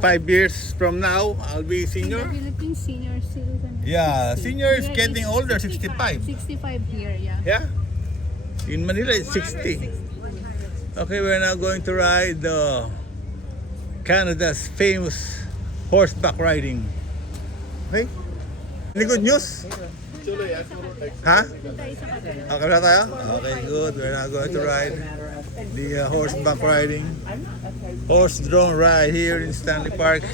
5 years from now, I'll be In the senior. Philippines, senior citizen. Yeah, 60. senior is Here getting older, 65. 65. 65 here, yeah. Yeah. In Manila, it's 60. Okay, we're now going to ride Canada's famous horseback riding. Okay? Any good news? Ha? Okay na tayo? Okay, good. We're now going to ride the horseback riding. Horse-drawn ride here in Stanley Park.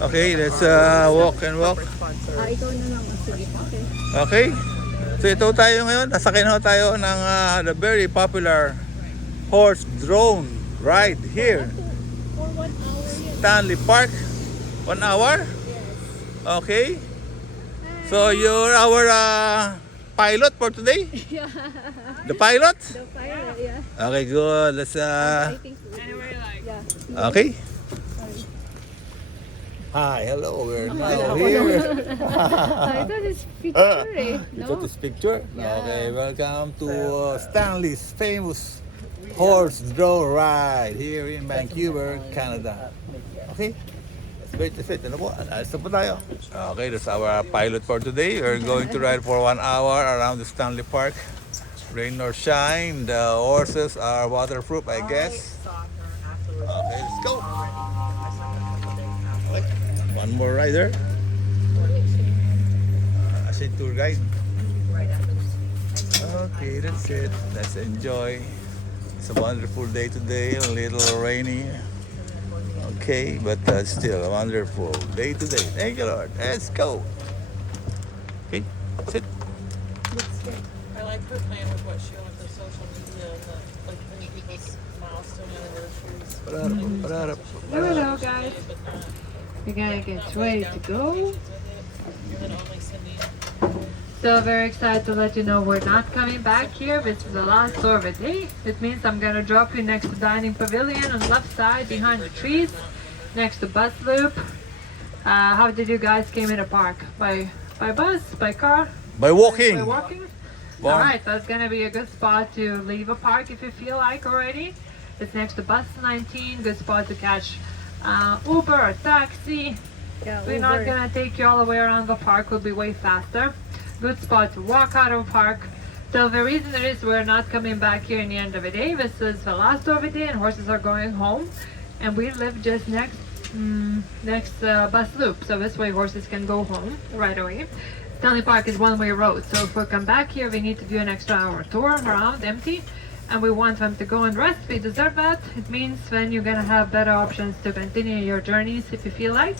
Okay, let's walk and walk. Ikaw na lang. Sige, okay. Okay. So ito tayo ngayon. Nasakay na tayo ng the very popular horse-drawn ride here. For 1 hour yan. Stanley Park. 1 hour? Yes. Okay. So you're our pilot for today? Yeah. The pilot? The pilot, yeah. Okay, good. Let's I think anywhere you like. Yeah. okay. Hi, hello. We're now here. I thought it's picture eh. You No? took this picture? Yeah. Okay, welcome to Stanley's famous horse-drawn ride here in Vancouver, Canada. Okay? Let's wait. Ano po? Alis na po tayo. Okay, that's our pilot for today. We're going to ride for 1 hour around the Stanley Park. Rain or shine, the horses are waterproof, I guess. Okay, let's go. Okay. One more rider. As a tour guide. Okay, that's it. Let's enjoy. It's a wonderful day today, a little rainy. Okay, but still a wonderful day today. Thank you, Lord. Let's go. Okay, sit. I like her plan with what she wants for social media and the, like putting people's milestone anniversaries. Pararap. Hello guys, But not, we're gonna get ready to go. then only sending. So very excited to let you know we're not coming back here. This is the last tour of the day. It means I'm gonna drop you next to dining pavilion on the left side behind the trees, next to bus loop. How did you guys came in the park? By bus? By car? By walking. By walking? Wow. Alright, that's gonna be a good spot to leave a park if you feel like already. It's next to bus 19, good spot to catch Uber or taxi. Yeah, We're not Uber. gonna take you all the way around the park, will be way faster. Good spot to walk out of the park. So the reason it is we're not coming back here in the end of the day, this is the last of the day and horses are going home. And we live just next bus loop, so this way horses can go home right away. Stanley Park is one-way road, so if we come back here, we need to do an extra hour tour around empty. And we want them to go and rest, we deserve that. It means then you're gonna have better options to continue your journeys if you feel like,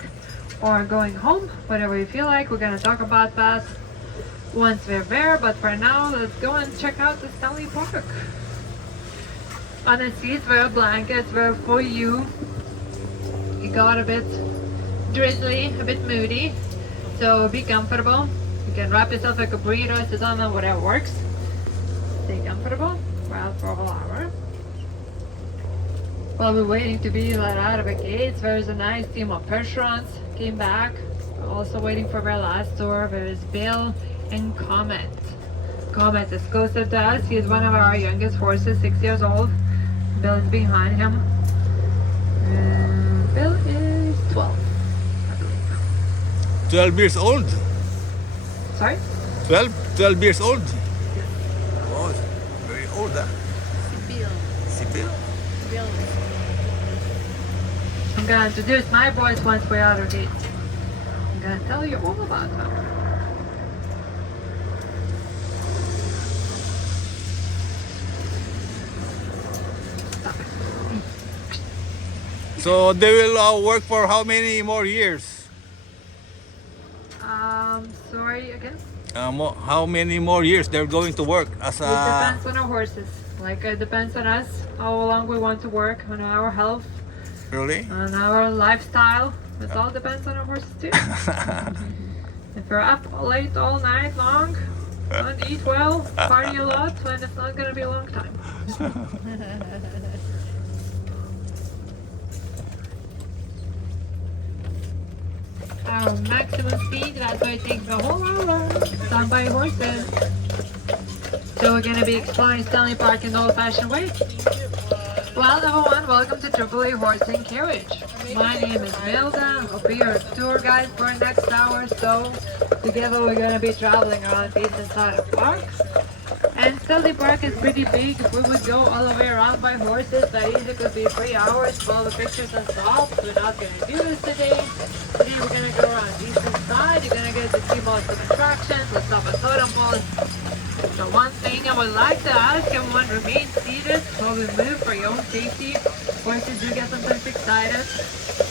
or going home, whatever you feel like. We're gonna talk about that once we're there, but for now, let's go and check out the Stanley Park. On the seats, there are blankets, there for you. It got a bit drizzly, a bit moody, so be comfortable. You can wrap yourself like a burrito, sit on them, whatever works. Stay comfortable. We're out for a whole hour. While we're waiting to be let out of the gates, there's a nice team of restaurants came back. We're also waiting for their last tour. There's Bill and Comet. Comet is closer to us. He's one of our youngest horses, 6 years old. Bill is behind him. And Bill is 12, I believe. 12 years old. Sorry? 12 years old. Oh, it's very old, huh? Bill. Sibyl. Bill. I'm gonna introduce my boys once we're out of the gates. I'm gonna tell you all about them. Stop it. So they will work for how many more years? Sorry again? How many more years they're going to work as It a... depends on our horses. Like it depends on us, how long we want to work, on our health, Really? on our lifestyle. It all depends on our horses too. If you're up late all night long, don't eat well, party a lot, then it's not gonna be a long time. Our maximum speed, that's why it takes the whole hour. Done by horses. So we're gonna be exploring Stanley Park in the old-fashioned way. Well, number one, welcome to AAA Horse and Carriage. My name is Milda. I'll be your tour guide for the next hour or so. Together we're going to be traveling around the eastern side of the park. And Stanley Park is pretty big. If we would go all the way around by horses, that easy could be 3 hours for all the pictures and stops. We're not going to do this today. Today we're going to go around the eastern side. You're going to get to see most of the attractions. We'll stop at totem poles. So one thing I would like to ask everyone, remain seated while we move for your own safety. Horses do get sometimes excited.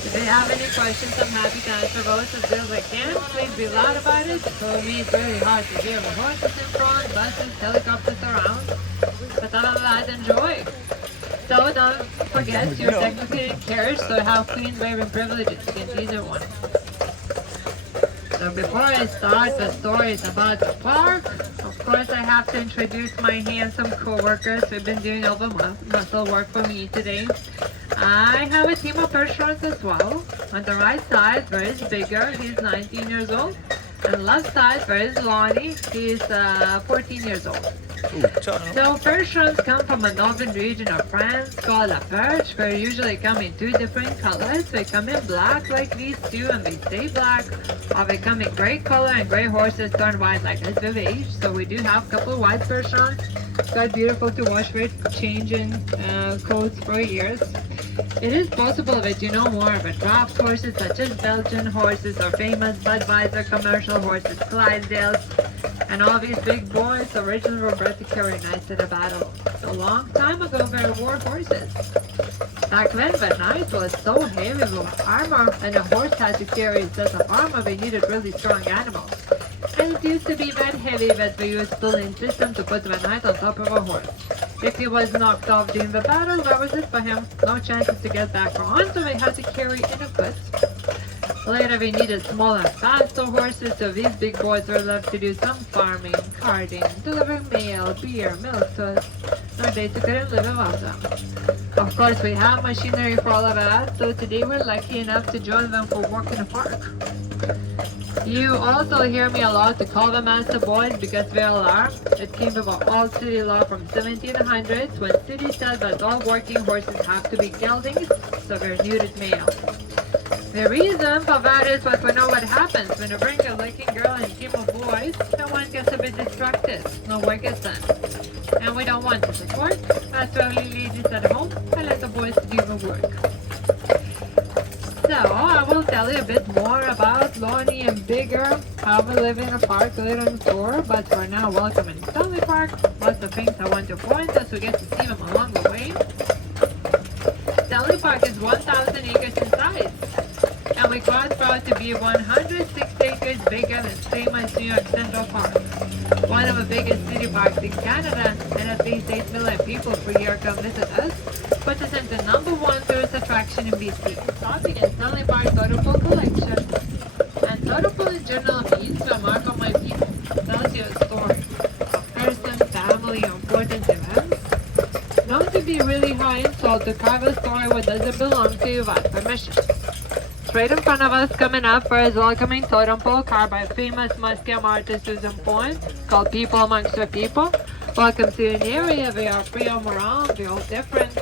If they have any questions, I'm happy to answer those as good as I can. Please be loud about it. For me, it's really hard to hear with horses in front, buses, helicopters around. But other than that, enjoy. So don't forget, you're technically in carriage, so have clean wearing privileges against either one. So before I start the stories about the park, of course I have to introduce my handsome co-workers who've been doing all the muscle work for me today. I have a team of Percherons as well. On the right side, there is Bigger, he's 19 years old. And left side, there is Lonnie, he's 14 years old. So Percherons come from a northern region of France called La Perche, where usually come in 2 different colors. They come in black like these two and they stay black, or they come in gray color and gray horses turn white like this with age. So we do have a couple of white Percherons. It's quite beautiful to watch with changing coats for years. It is possible that you know more about draft horses such as Belgian horses or famous Budweiser commercial horses, Clydesdales, and all these big boys originally were bred to carry knights at a battle. A long time ago there were horses. Back then the knight was so heavy with armor and a horse had to carry a set of armor, they needed really strong animals. And it used to be that heavy that they used pulling system to put the knight on top of a horse. If he was knocked off during the battle, that was it for him. No chances to get back on, so they had to carry in a foot. Later they needed smaller, faster horses, so these big boys were left to do some farming, carting, delivering mail, beer, milk to us. No, they couldn't live without them. Of course, we have machinery for all of that, so today we're lucky enough to join them for work in the park. You also hear me a lot to call them master boys because they all are. It came from an old city law from 1700s when city said that all working horses have to be geldings, so they're neutered male. The reason for that is that we know what happens when you bring a looking girl and a team of boys, and one gets a bit distracted, no work is done. And we don't want this at work, that's why we leave ladies at home and let the boys do the work. So, I will tell you a bit more about Lonnie and Bigger, how we live in a park later on the tour, but for now, welcome in Stanley Park. Lots of things I want to point out so we get to see them along the way. Stanley Park is 1,000 acres in size, and we quite proud to be 106 acres bigger than famous New York Central Park, one of the biggest city parks in Canada, and at least 8 million people per year come visit us, puts us into #1 tourist attraction in BC. Stopping in Stanley Park Totem Pole Collection, and Totem Pole in general means to mark on my people, tells you a story, a person, family, or important events. Not to be really high insult to carve a story what doesn't belong to you without permission. Straight in front of us coming up for his welcoming totem pole carved by famous Musqueam artist Susan Point, called People Amongst the People. Welcome to an area, we are free all around, we're all different.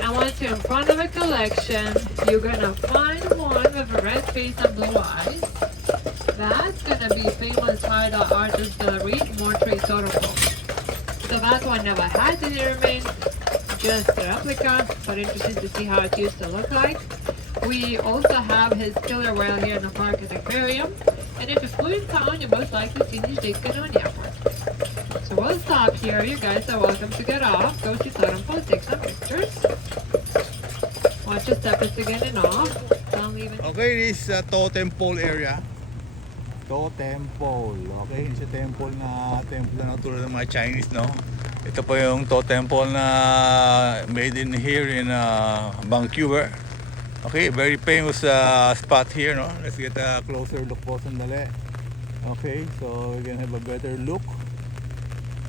And once you're in front of a collection, you're gonna find one with a red face and blue eyes. That's gonna be famous high-dot artist gallery, Mortuary Totem Pole. So that one never had any remains, just a replica, but interested to see how it used to look like. We also have his killer whale here in the park at the aquarium, and if you flew in town, you most likely seen his Jacob on the airport. So we'll stop here. You guys are welcome to get off, go see Totem Pole, take some pictures. Watch your steppers to get it off. Don't leave it. Okay, this totem pole area. Totem pole. Okay, it's a temple na tulad ng mga Chinese, no? Ito po yung totem pole na made in here in Vancouver. Okay, very famous spot here, no? Let's get a closer look po sandali. Okay, so we can have a better look.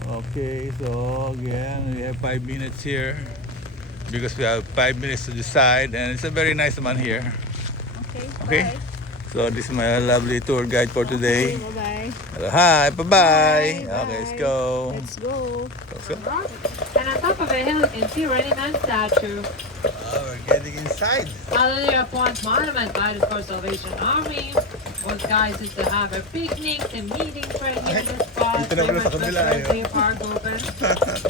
Okay, so again, we have 5 minutes here because we have 5 minutes to decide, and it's a very nice one here. Okay. Bye. So this is my lovely tour guide for today. Okay, bye-bye. Hello, hi, bye-bye. Bye, Okay, let's bye. go. Let's go. Let's go. And on top of the hill, you can see a really nice statue. Oh, we're riding inside. Hallelujah Point Monument, guided for Salvation Army. Those guys used to have a picnic and meetings right here in this spot. Dito na pala sa Favorite kabila, birthday park open.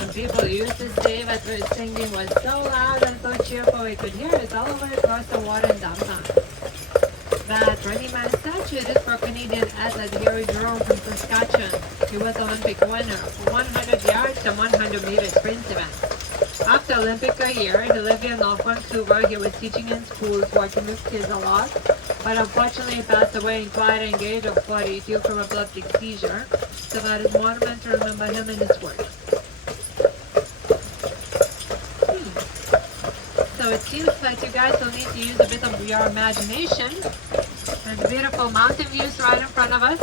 And people used to say that the singing was so loud and so cheerful we could hear it all the way across the water in downtown. That running-man statue is for Canadian athlete Harry Jerome from Saskatchewan. He was Olympic winner for 100 yards and 100 meter sprint event. After Olympic career, he lived in North Vancouver. He was teaching in schools, working with kids a lot, but unfortunately he passed away in quite a young age of 42 from a epileptic seizure. So that is monument to remember him and his work. So it seems like you guys will need to use a bit of your imagination. There's beautiful mountain views right in front of us.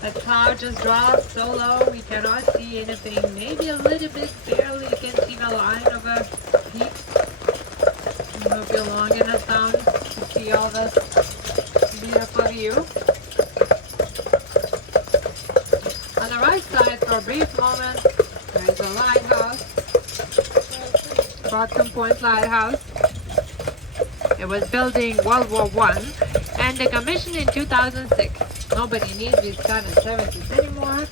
The cloud just dropped so low we cannot see anything. Maybe a little bit, barely you can see the line of a peak. I hope you're long enough down to see all this beautiful view. On the right side, for a brief moment, there's a lighthouse. Bottom Point Lighthouse. It was built in World War I and they commissioned in 2006. Nobody needs these kind of services anymore.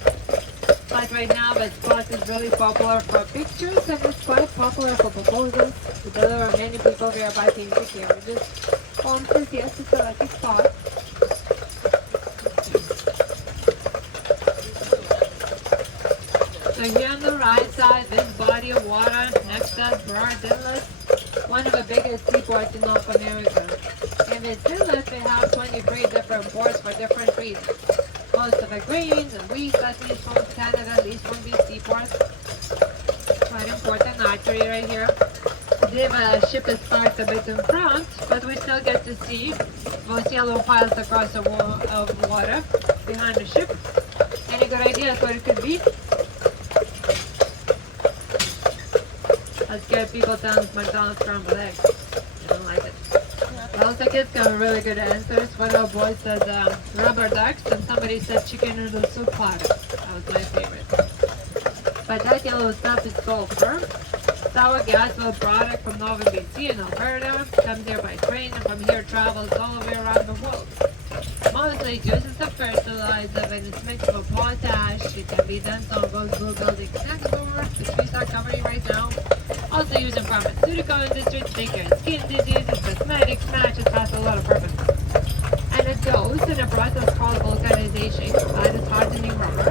But right now the spot is really popular for pictures and it's quite popular for proposals. Because there are many people here buying the carriages. Home says yes, it's a lucky spot. So here on the right side, this body of water next to us, Burrard Inlet, one of the biggest seaports in North America. In this inlet, they have 23 different ports for different reasons. Most of the grains and wheat that leaves from Canada leaves from these seaports. Quite important artery right here. The ship is parked a bit in front, but we still get to see those yellow piles across the wall of water behind the ship. Any good ideas what it could be? Let's get people down to McDonald's scrambled eggs. I don't like it. Well, the kids got really good answers. One of the boys said rubber ducks, and somebody said chicken noodle soup platter. That was my favorite. But that yellow stuff is sulfur. Sour gas well product from Northern BC and Alberta. Comes here by train and from here travels all the way around the world. Mostly it uses a fertilizer and it's mixed with potash. It can be done on those blue buildings next door, which we are covering right now. Also used in pharmaceutical industry to take care of skin diseases, cosmetics, matches, has a lot of purpose. And it goes in a process called vulcanization. That is hardening rubber.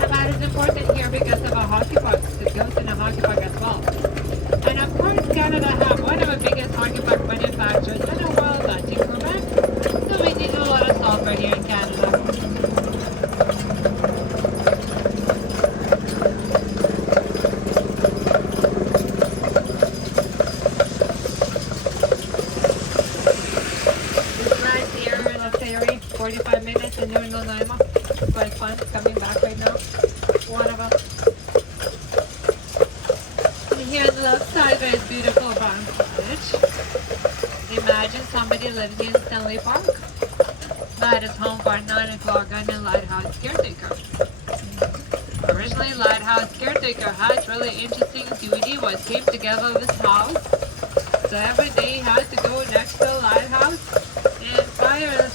And that is important here because of our hockey pucks. It goes in a hockey puck as well. And of course Canada have one of the biggest hockey puck manufacturers in the world, that's in Quebec. So we need a lot of sulfur here in Canada. It's right here in the ferry, 45 minutes in New Nanaimo. Quite fun coming back right now. One of them. And here on the left side there is beautiful brown cottage. Imagine somebody lives in Stanley Park. That is home for 9 o'clock and lighthouse caretaker. Originally, lighthouse caretaker had really interesting duty what came together with his house. So every day he had to go next to the lighthouse and fire a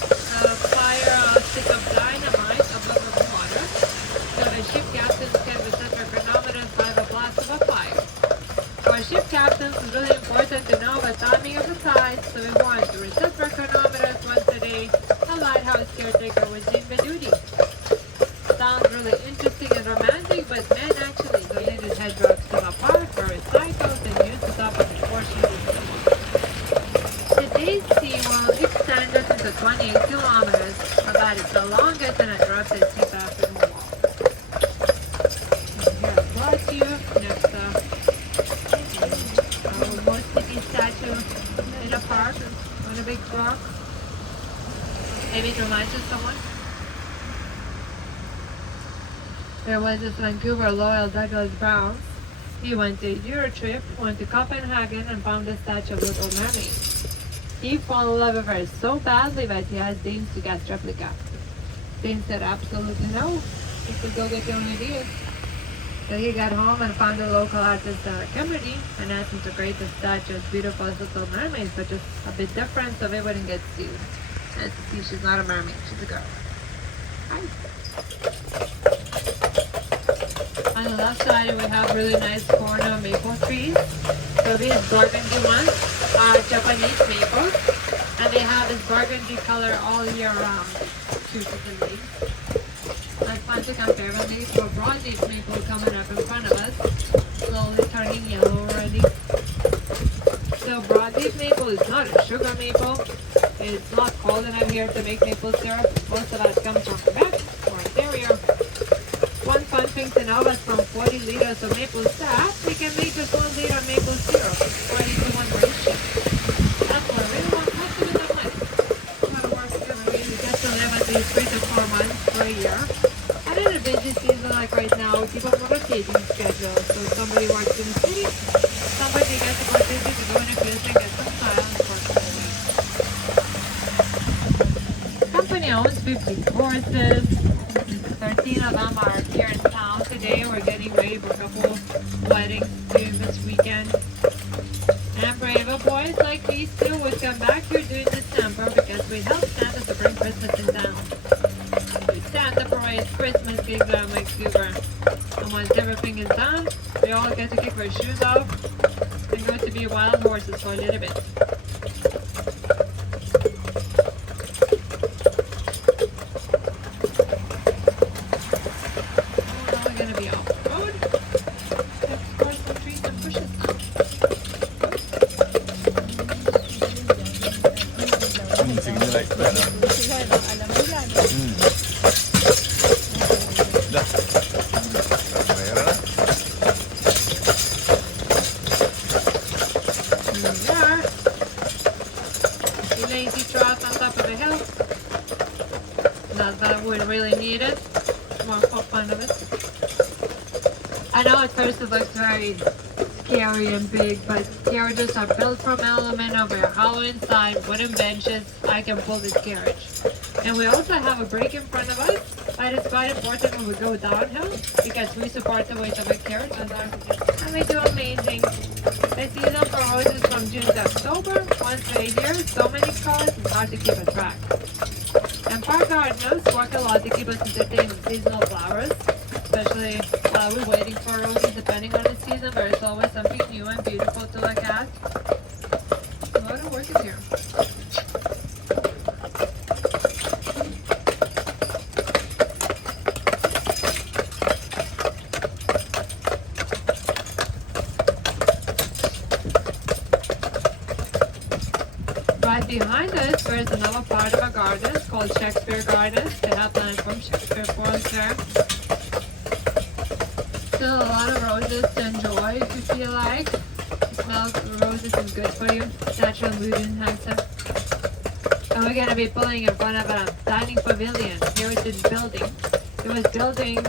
stick of dynamite above the water. So the ship captains can reset their chronometers by the blast of a fire. For ship captains, it's really important to know the timing of the tide, so we want to reset their chronometers once a day. The lighthouse caretaker was doing the duty. Sounds really interesting and romantic, but men actually donated hedgerows to the park for recycled and used it up as a portion of the summer. Today's seawall extended into 28 kilometers, but that is the longest uninterrupted sea path in the wall. And here I brought you next to our most city statue in a park on a big rock. Maybe it reminds you of someone. There was this Vancouver loyal Douglas Brown. He went to a Euro trip, went to Copenhagen and found the statue of Little Mermaid. He fell in love with her so badly that he asked Dean to get replica. Dean said absolutely no. You could go get your own ideas. So he got home and found a local artist, Kimberly, and asked him to create a statue as beautiful as Little Mermaid, but just a bit different so they wouldn't get sued. As you see, she's not a mermaid, she's a girl. Hi. On the left side, we have really nice corner maple trees. So these burgundy ones are Japanese maples, and they have this burgundy color all year round. Beautiful leaves. I fun to compare with these for broadleaf maple coming up in front of us, slowly turning yellow already. So broadleaf maple is not a sugar maple. It's not cold enough here to make maple syrup. Most of that comes from Quebec or Ontario. One fun thing to know is from 40 liters of maple sap, we can make just 1 liter of maple syrup, 40 to 1 ratio. That's what I really want to do with that money. Gotta work every week. You get to live at least 3 to 4 months for a year. And in a busy season like right now, people have a rotating schedule. So somebody works in the city, somebody gets a opportunity to go in a field and get some silence for a couple weeks. Company owns 50 horses. 13 of them are here in town today. We're getting ready for a couple weddings too this weekend. And braver boys like these two would come back here during December because we help Santa to bring Christmas in town. We Santa parades, Christmas gigs around Vancouver. And once everything is done, we all get to kick our shoes off and go to be wild horses for a little bit. Sige nila explain. Sila ibang alam mo yan. Mayroon na. Here we are. The lazy trot on top of the hill. Not that we really need it. More for fun of it. I know at first it looks very scary and big, but carriages are built from aluminum. We're hollow inside, wooden benches. I can pull this carriage. And we also have a brake in front of us. That is quite important when we go downhill because we support the weight of a carriage and we do amazing. The season for horses from June to October. Once a year, so many cars, it's hard to keep a track. And park gardeners work a lot to keep us entertained with seasonal flowers, especially while we're waiting for roses depending on the season, but it's always something new and beautiful to look at. A lot of work is here. Right behind us, there's another part of a garden. It's called Shakespeare Garden. They have land from Shakespeare Forest there. Still a lot of roses to enjoy if you feel like. The smell of roses is good for you. Natural mood enhancer. And we're going to be pulling in front of a dining pavilion. Here is this building. It was building,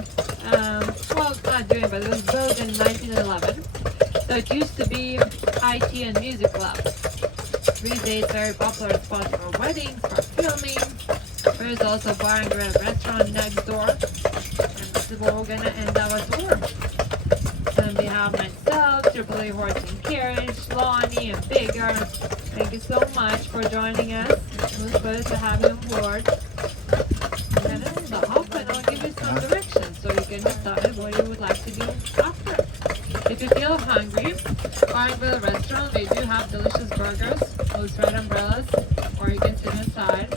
well, not doing, but it was built in 1911. So it used to be IT and music club. These days, very popular spot for weddings, for filming. There's also a bar and grill restaurant next door. And this is where we're gonna end our tour. On behalf of myself, Triple A Horse and Carriage, Lonnie, and Bigger, thank you so much for joining us. It was good to have you on board. And then in the hop, and I'll give you some directions so you can decide what you would like to do after. If you feel hungry, Bar and Grill restaurant, they do have delicious burgers, those red umbrellas, or you can sit inside.